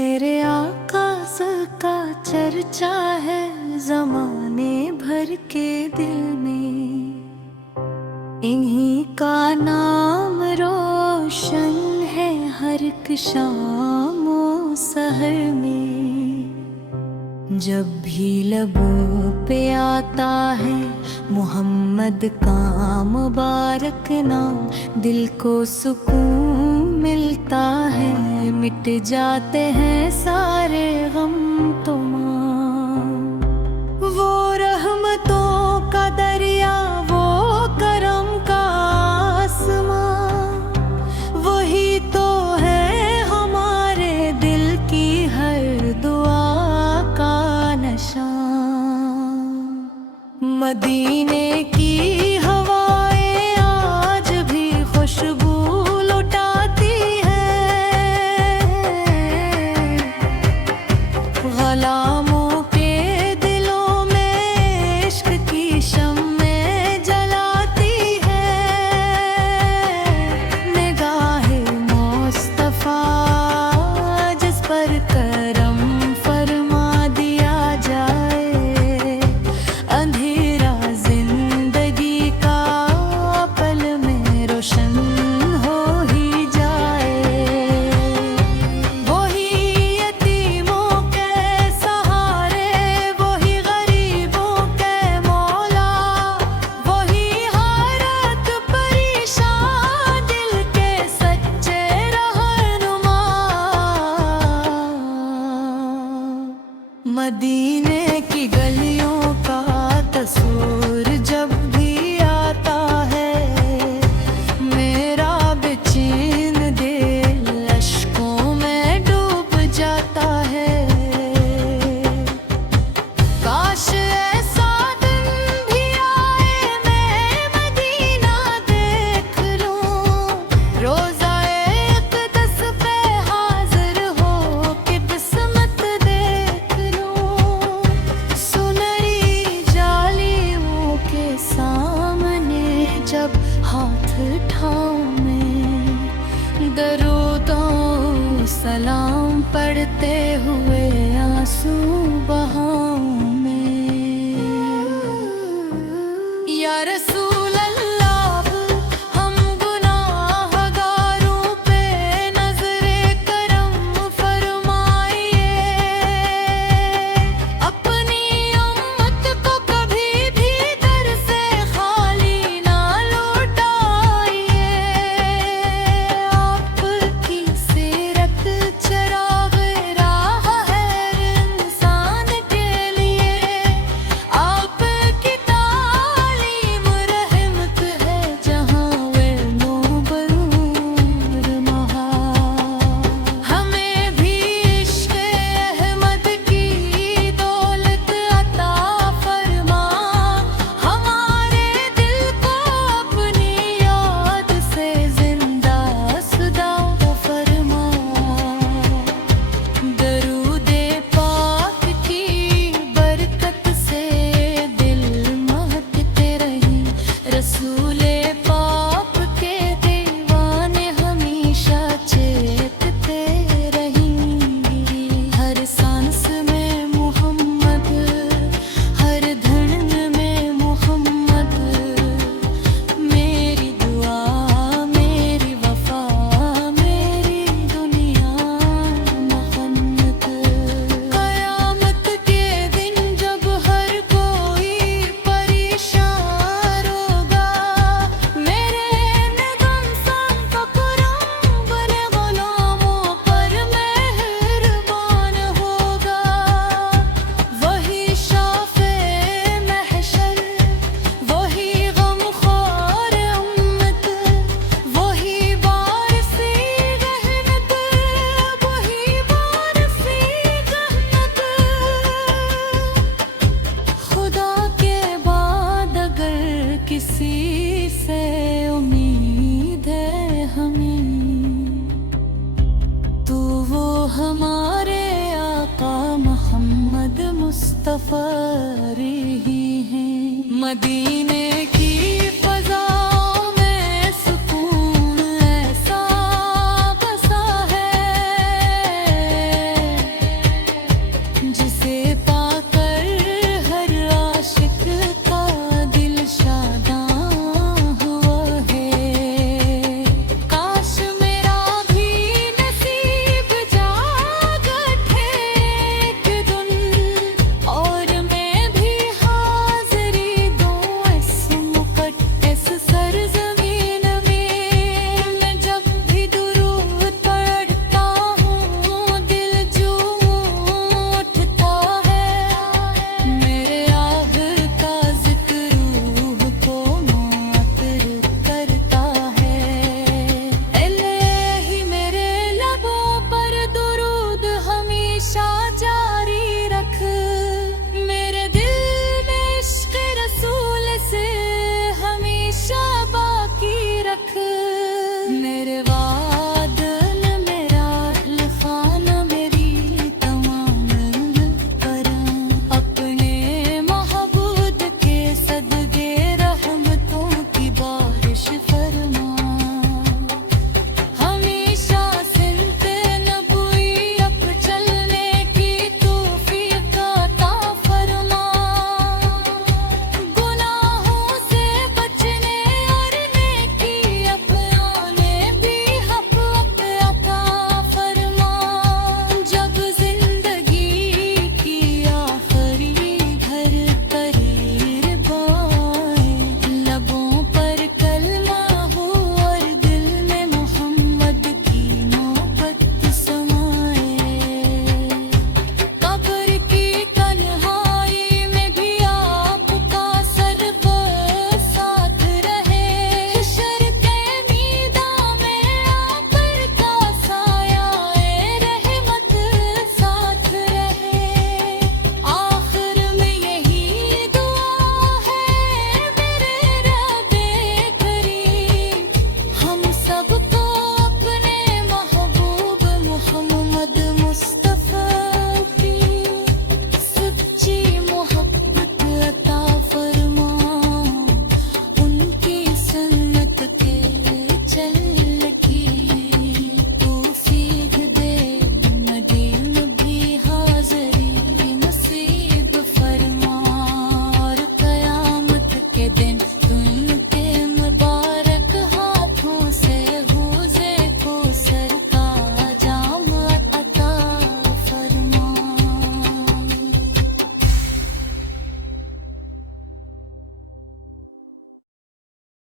मेरे आका का चर्चा है जमाने भर के दिल में, इन्हीं का नाम रोशन है हर एक शामो सहर में। जब भी लबों पे आता है मोहम्मद का मुबारक नाम, दिल को सुकून मिलता है, मिट जाते हैं सारे गम तमाम। वो रहमतों का दरिया, वो करम का आसमां, वही तो है हमारे दिल की हर दुआ का निशान। मदीने की हवाएं आज भी खुशबू लुटाती है, ग़ुलामों के दिलों में इश्क की शम्में जलाती है। निगाहे मुस्तफ़ा जिस पर करम फरमा दिया जाए, अंधेरा जिंदगी का पल में रोशन हो ही जाए। वही यतीमों के सहारे, वही गरीबों के मौला, वही हारत परेशान दिल के सच्चे रहनुमा। मदीने की गलियों का तस्वीर जब भी आता है, मेरा बेचैन दिल अश्कों में डूब जाता है। काश ऐसा दिन भी आए, मैं मदीना देख लूं, रोज़ा इक़्तिदास पे हाज़िर हो के किस्मत देख लूं। सुनहरी जालियों के सामने जब हाथ उठाऊं मैं, दरूदों सलाम पढ़ते हुए आंसू बहाऊं मैं। या रसूल अल्लाह, हम गुनाहगारों पे नज़रे करम फरमाइए, अपनी उम्मत को कभी भी दर से खाली ना लौटाइए। आपकी सीरत चिराग राह है इंसान के लिए, आपकी तालीम रहमत है जहाँ वे नूबरूर महा। हमें भी इश्क़ अहमद की दौलत अता फरमा, हमारे दिल को अपनी याद से जिंदा सदा फरमा। दरूदे पाक की बरकत से दिल महकते रहीं, रसूले पाक के दीवाने हमेशा चेतते रहेंगे। हर सांस में मोहम्मद, हर धड़कन में मोहम्मद, मेरी दुआ मेरी वफा मेरी दुनिया मोहम्मद। क़यामत के दिन जब हर कोई परेशान होगा, मेरे निगम सन फ़क़रों बने ग़ुलामों पर मेहरबान होगा। वही शाफ़े महशर, वही गमख़ोर उम्मत, वही वारिसी रहमत, वही वारिसी रहमत। खुदा के बाद अगर किसी से उम्मीद है हमें, तो वो हमारे आका मोहम्मद मुस्तफ़ा ही हैं। मदीने